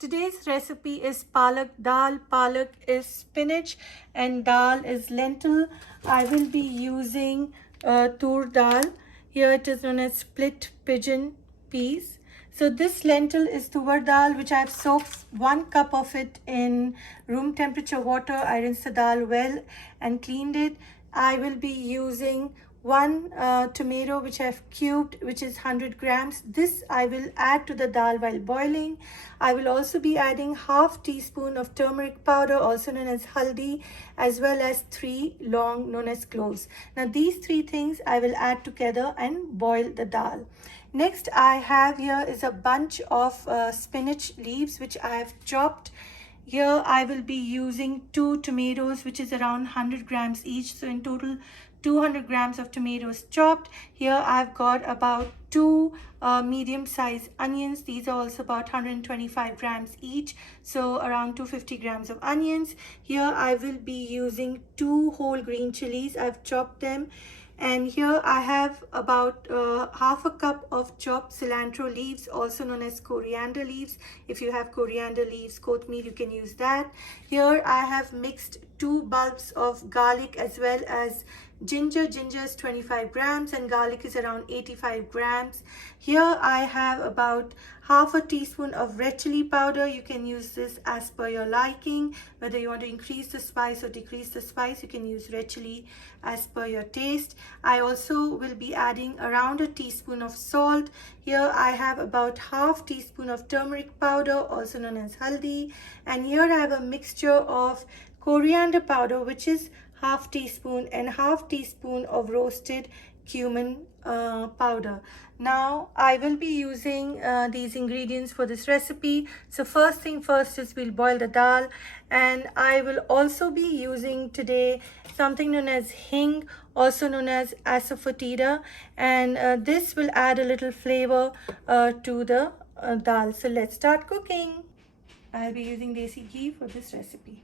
Today's recipe is Palak Dal. Palak is spinach and dal is lentil. I will be using Toor dal. Here it is known as split pigeon peas. So this lentil is Toor dal, which I have soaked 1 cup of it in room temperature water. I rinsed the dal well and cleaned it. I will be using one tomato which I've cubed, which is 100 grams. This I will add to the dal while boiling. I will also be adding half teaspoon of turmeric powder, also known as Haldi, as well as 3 Laung, known as cloves. Now these 3 things I will add together and boil the dal. Next I have here is a bunch of spinach leaves which I have chopped. Here I will be using 2 tomatoes, which is around 100 grams each. So in total 200 grams of tomatoes chopped. Here I've got about 2 medium-sized onions. These are also about 125 grams each, so around 250 grams of onions. Here I will be using 2 whole green chilies. I've chopped them. And here I have about half a cup of chopped cilantro leaves, also known as coriander leaves. If you have coriander leaves, meat, you can use that. Here I have mixed 2 bulbs of garlic as well as ginger. Ginger is 25 grams and garlic is around 85 grams. Here I have about half a teaspoon of red chilli powder. You can use this as per your liking. Whether you want to increase the spice or decrease the spice, you can use red chilli as per your taste. I also will be adding around a teaspoon of salt. Here I have about half teaspoon of turmeric powder, also known as haldi. And here I have a mixture of coriander powder, which is half teaspoon, and half teaspoon of roasted cumin powder. Now I will be using these ingredients for this recipe. So first thing first is we'll boil the dal, and I will also be using today something known as Hing, also known as Asafoetida, and this will add a little flavor to the dal. So let's start cooking. I'll be using desi ghee for this recipe.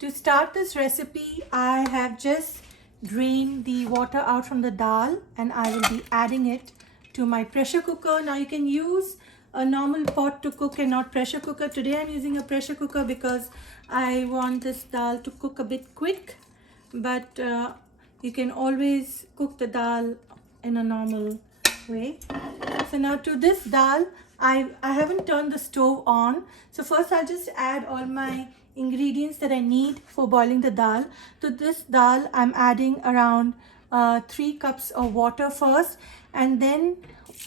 To start this recipe, I have just drained the water out from the dal and I will be adding it to my pressure cooker. Now you can use a normal pot to cook and not pressure cooker. Today I'm using a pressure cooker because I want this dal to cook a bit quick, but you can always cook the dal in a normal way. So now to this dal, I haven't turned the stove on. So first I'll just add all my ingredients that I need for boiling the dal. To this dal, I'm adding around 3 cups of water first, and then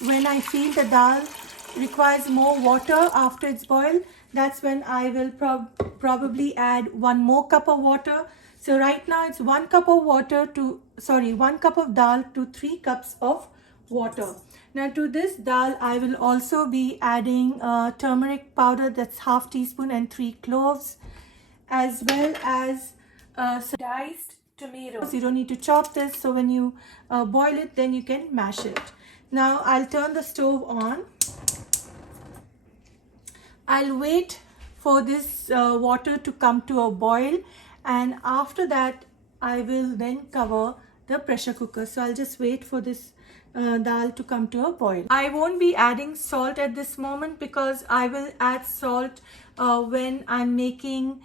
when I feel the dal requires more water after it's boiled, that's when I will probably add 1 more cup of water. So right now it's 1 cup of water to 1 cup of dal to 3 cups of water. Now to this dal I will also be adding turmeric powder, that's half teaspoon, and 3 cloves, as well as some diced tomatoes. You don't need to chop this, so when you boil it, then you can mash it. Now I'll turn the stove on. I'll wait for this water to come to a boil, and after that I will then cover the pressure cooker. So I'll just wait for this dal to come to a boil. I won't be adding salt at this moment because I will add salt when I'm making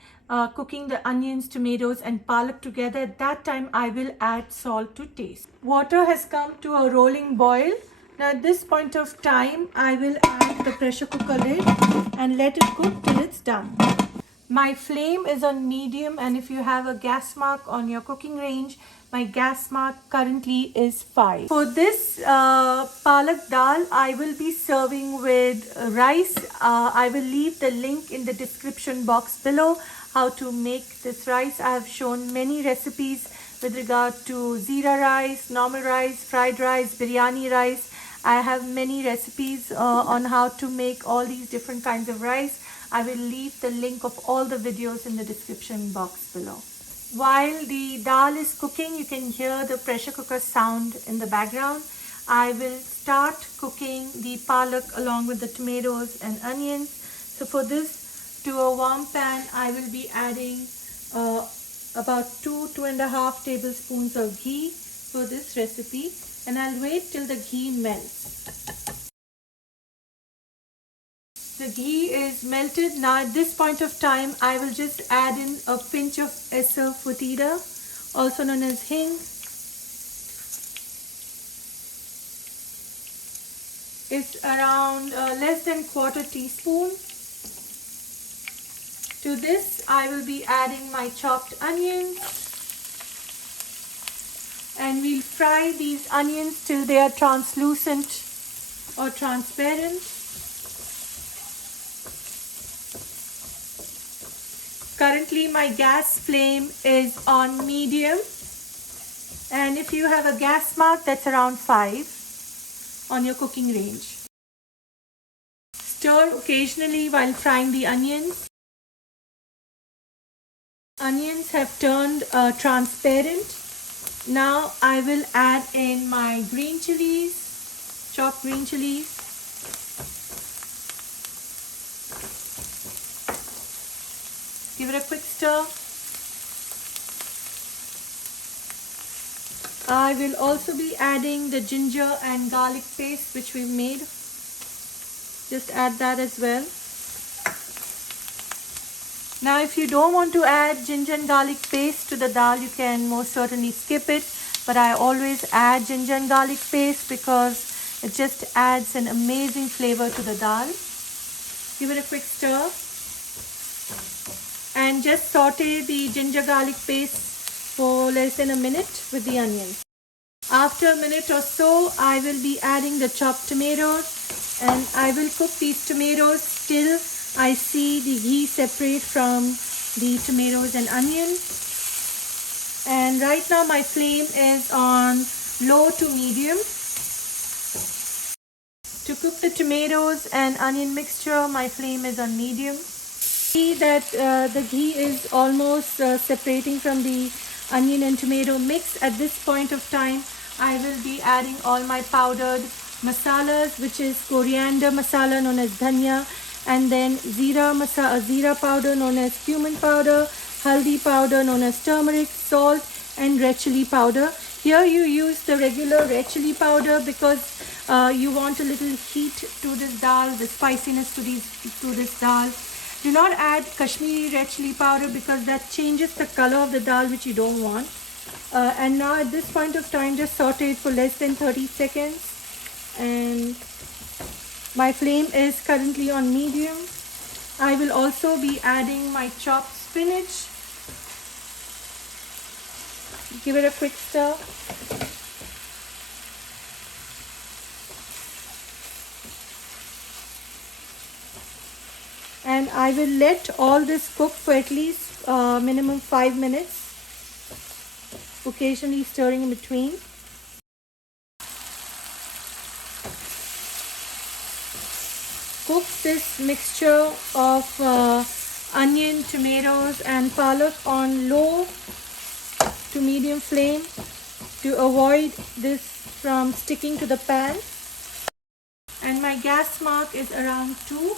cooking the onions, tomatoes and palak together. At that time I will add salt to taste. Water has come to a rolling boil. Now at this point of time I will add the pressure cooker lid and let it cook till it's done. My flame is on medium, and if you have a gas mark on your cooking range, my gas mark currently is 5. For this palak dal, I will be serving with rice. I will leave the link in the description box below how to make this rice. I have shown many recipes with regard to Zeera rice, normal rice, fried rice, biryani rice. I have many recipes on how to make all these different kinds of rice. I will leave the link of all the videos in the description box below. While the dal is cooking, you can hear the pressure cooker sound in the background. I will start cooking the palak along with the tomatoes and onions. So for this, to a warm pan, I will be adding about 2.5 tablespoons of ghee for this recipe, and I'll wait till the ghee melts. The ghee is melted. Now at this point of time, I will just add in a pinch of Asafoetida, also known as Hing. It's around less than quarter teaspoon. To this, I will be adding my chopped onions. And we'll fry these onions till they are translucent or transparent. Currently my gas flame is on medium, and if you have a gas mark, that's around 5 on your cooking range. Stir occasionally while frying the onions. Onions have turned transparent. Now I will add in my green chilies, chopped green chilies. Give it a quick stir. I will also be adding the ginger and garlic paste which we've made. Just add that as well. Now if you don't want to add ginger and garlic paste to the dal, you can most certainly skip it. But I always add ginger and garlic paste because it just adds an amazing flavor to the dal. Give it a quick stir. And just saute the ginger garlic paste for less than a minute with the onions. After a minute or so, I will be adding the chopped tomatoes, and I will cook these tomatoes till I see the ghee separate from the tomatoes and onions. And right now my flame is on low to medium. To cook the tomatoes and onion mixture, my flame is on medium. See that the ghee is almost separating from the onion and tomato mix. At this point of time, I will be adding all my powdered masalas, which is coriander masala known as Dhania, and then Zeera powder known as Cumin powder, Haldi powder known as turmeric, salt, and Red Chilli powder. Here you use the regular Red Chilli powder because you want a little heat to this dal, the spiciness to this dal. Do not add Kashmiri Red Chilli powder because that changes the color of the dal, which you don't want. And now at this point of time, just saute it for less than 30 seconds. And my flame is currently on medium. I will also be adding my chopped spinach. Give it a quick stir. And I will let all this cook for at least minimum 5 minutes, occasionally stirring in between. Cook this mixture of onion, tomatoes and palak on low to medium flame to avoid this from sticking to the pan. And my gas mark is around 2.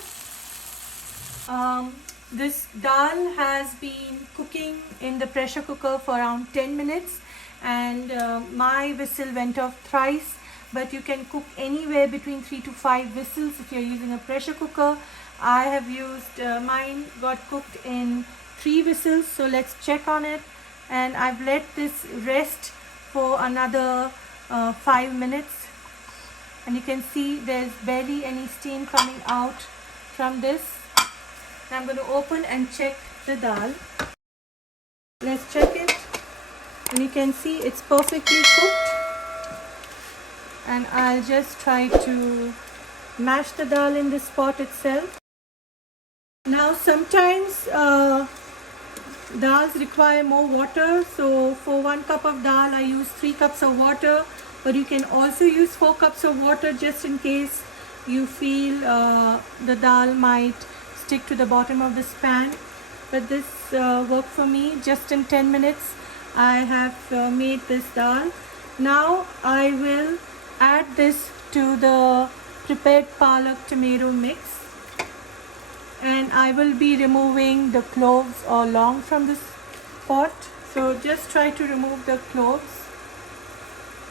This dal has been cooking in the pressure cooker for around 10 minutes, and my whistle went off thrice, but you can cook anywhere between 3 to 5 whistles if you're using a pressure cooker. I have used, mine got cooked in 3 whistles, so let's check on it. And I've let this rest for another 5 minutes, and you can see there's barely any steam coming out from this. I'm going to open and check the dal. Let's check it, and you can see it's perfectly cooked. And I'll just try to mash the dal in this pot itself. Now sometimes dals require more water, so for 1 cup of dal I use 3 cups of water, but you can also use 4 cups of water just in case you feel the dal might stick to the bottom of this pan. But this worked for me. Just in 10 minutes I have made this dal. Now I will add this to the prepared palak tomato mix, and I will be removing the cloves or laung from this pot. So just try to remove the cloves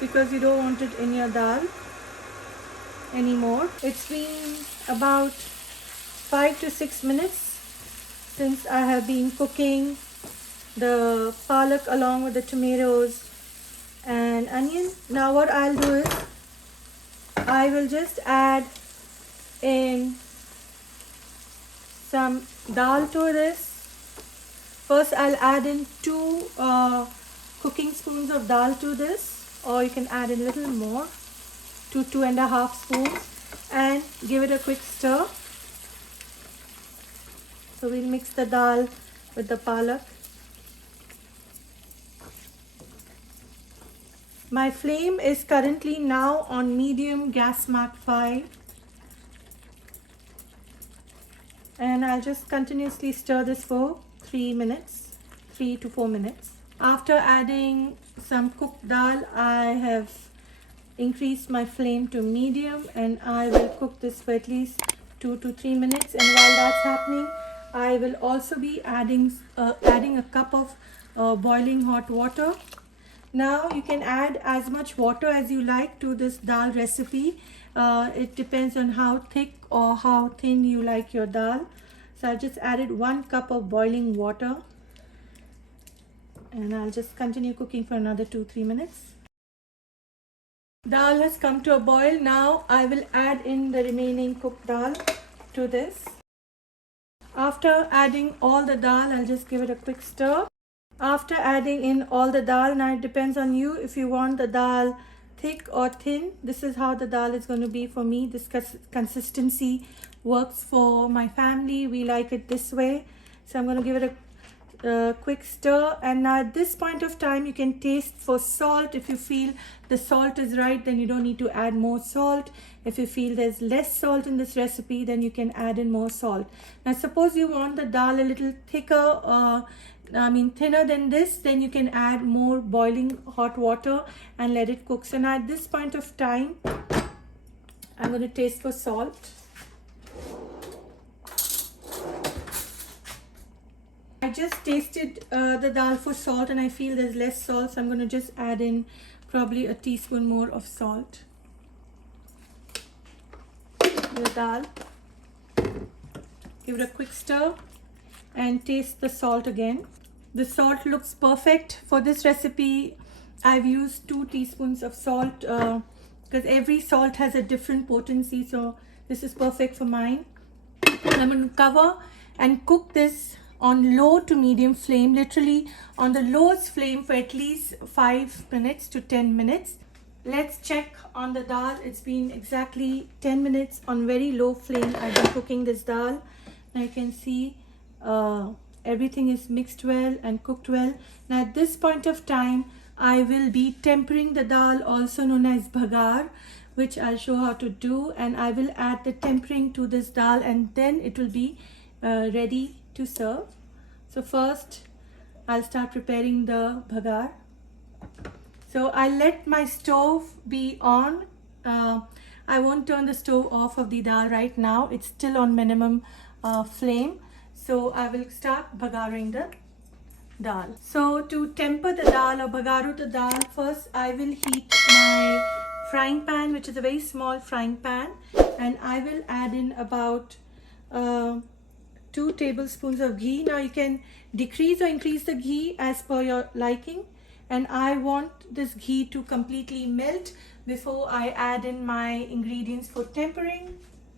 because you don't want it in your dal anymore. It's been about 5 to 6 minutes since I have been cooking the palak along with the tomatoes and onion. Now what I'll do is I will just add in some dal to this. First I'll add in 2 cooking spoons of dal to this, or you can add in a little more, to 2.5 spoons, and give it a quick stir. So we'll mix the dal with the palak. My flame is currently now on medium gas mark 5, and I'll just continuously stir this for 3 to 4 minutes. After adding some cooked dal, I have increased my flame to medium, and I will cook this for at least 2 to 3 minutes. And while that's happening, I will also be adding a cup of boiling hot water. Now you can add as much water as you like to this dal recipe. It depends on how thick or how thin you like your dal. So I just added 1 cup of boiling water, and I'll just continue cooking for another 2-3 minutes. Dal has come to a boil. Now I will add in the remaining cooked dal to this. After adding all the dal, I'll just give it a quick stir. After adding in all the dal, now it depends on you if you want the dal thick or thin. This is how the dal is going to be for me. This consistency works for my family. We like it this way. So I'm going to give it a quick stir, and now at this point of time you can taste for salt. If you feel the salt is right, then you don't need to add more salt. If you feel there's less salt in this recipe, then you can add in more salt. Now suppose you want the dal a little thicker, thinner than this, then you can add more boiling hot water and let it cook. So now at this point of time, I'm going to taste for salt. I just tasted the dal for salt, and I feel there's less salt, so I'm going to just add in probably a teaspoon more of salt to the dal. Give it a quick stir and taste the salt again. The salt looks perfect. For this recipe, I've used 2 teaspoons of salt because every salt has a different potency, so this is perfect for mine. I'm going to cover and cook this on low to medium flame, literally on the lowest flame, for at least 5 minutes to 10 minutes. Let's check on the dal. It's been exactly 10 minutes on very low flame. I've been cooking this dal. Now you can see everything is mixed well and cooked well. Now at this point of time, I will be tempering the dal, also known as bhagar, which I'll show how to do, and I will add the tempering to this dal, and then it will be ready to serve. So first I'll start preparing the bhagar. So I'll let my stove be on. I won't turn the stove off of the dal right now. It's still on minimum flame. So I will start bhagaring the dal. So to temper the dal or bhagaru the dal, first I will heat my frying pan, which is a very small frying pan, and I will add in about 2 tablespoons of ghee. Now you can decrease or increase the ghee as per your liking, and I want this ghee to completely melt before I add in my ingredients for tempering.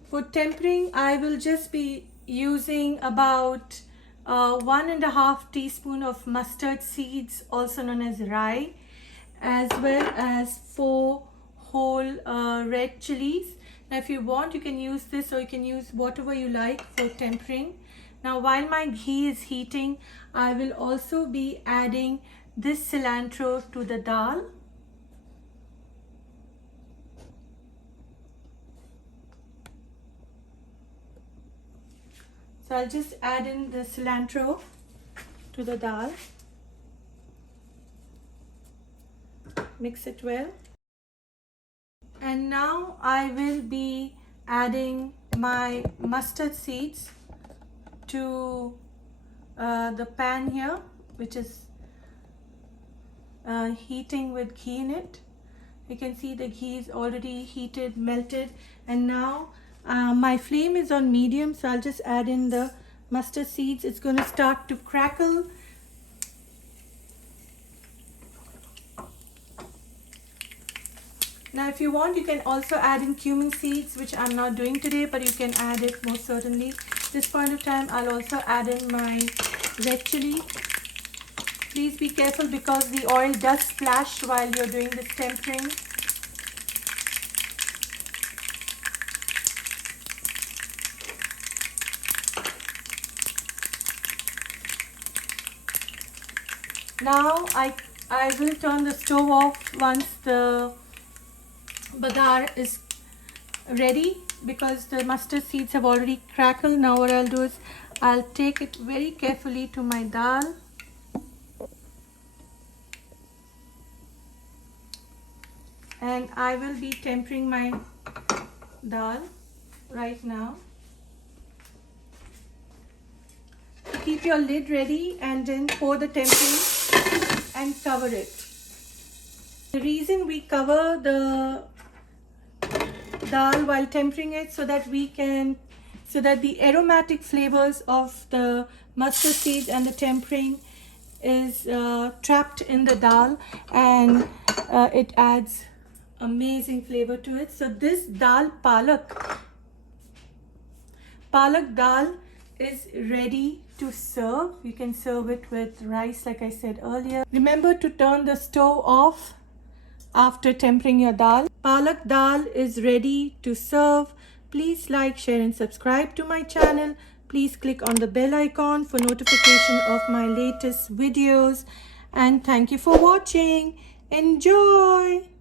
For tempering, I will just be using about 1.5 teaspoon of mustard seeds, also known as rye, as well as 4 whole red chillies. Now if you want, you can use this, or you can use whatever you like for tempering. Now while my ghee is heating, I will also be adding this cilantro to the dal. So I'll just add in the cilantro to the dal. Mix it well. And now I will be adding my mustard seeds to the pan here, which is heating with ghee in it. You can see the ghee is already heated, melted, and now My flame is on medium, so I'll just add in the mustard seeds. It's going to start to crackle. Now if you want, you can also add in cumin seeds, which I'm not doing today, but you can add it most certainly. This point of time, I'll also add in my red chilli. Please be careful because the oil does splash while you're doing this tempering. Now I will turn the stove off once the badar is ready, because the mustard seeds have already crackled. Now what I'll do is I'll take it very carefully to my dal. And I will be tempering my dal right now. Keep your lid ready and then pour the tempering and cover it. The reason we cover the dal while tempering it so that the aromatic flavors of the mustard seeds and the tempering is trapped in the dal, and it adds amazing flavor to it. So this dal palak dal is ready to serve. You can serve it with rice like I said earlier. Remember to turn the stove off after tempering your dal. Palak dal is ready to serve. Please like, share and subscribe to my channel. Please click on the bell icon for notification of my latest videos. And thank you for watching. Enjoy!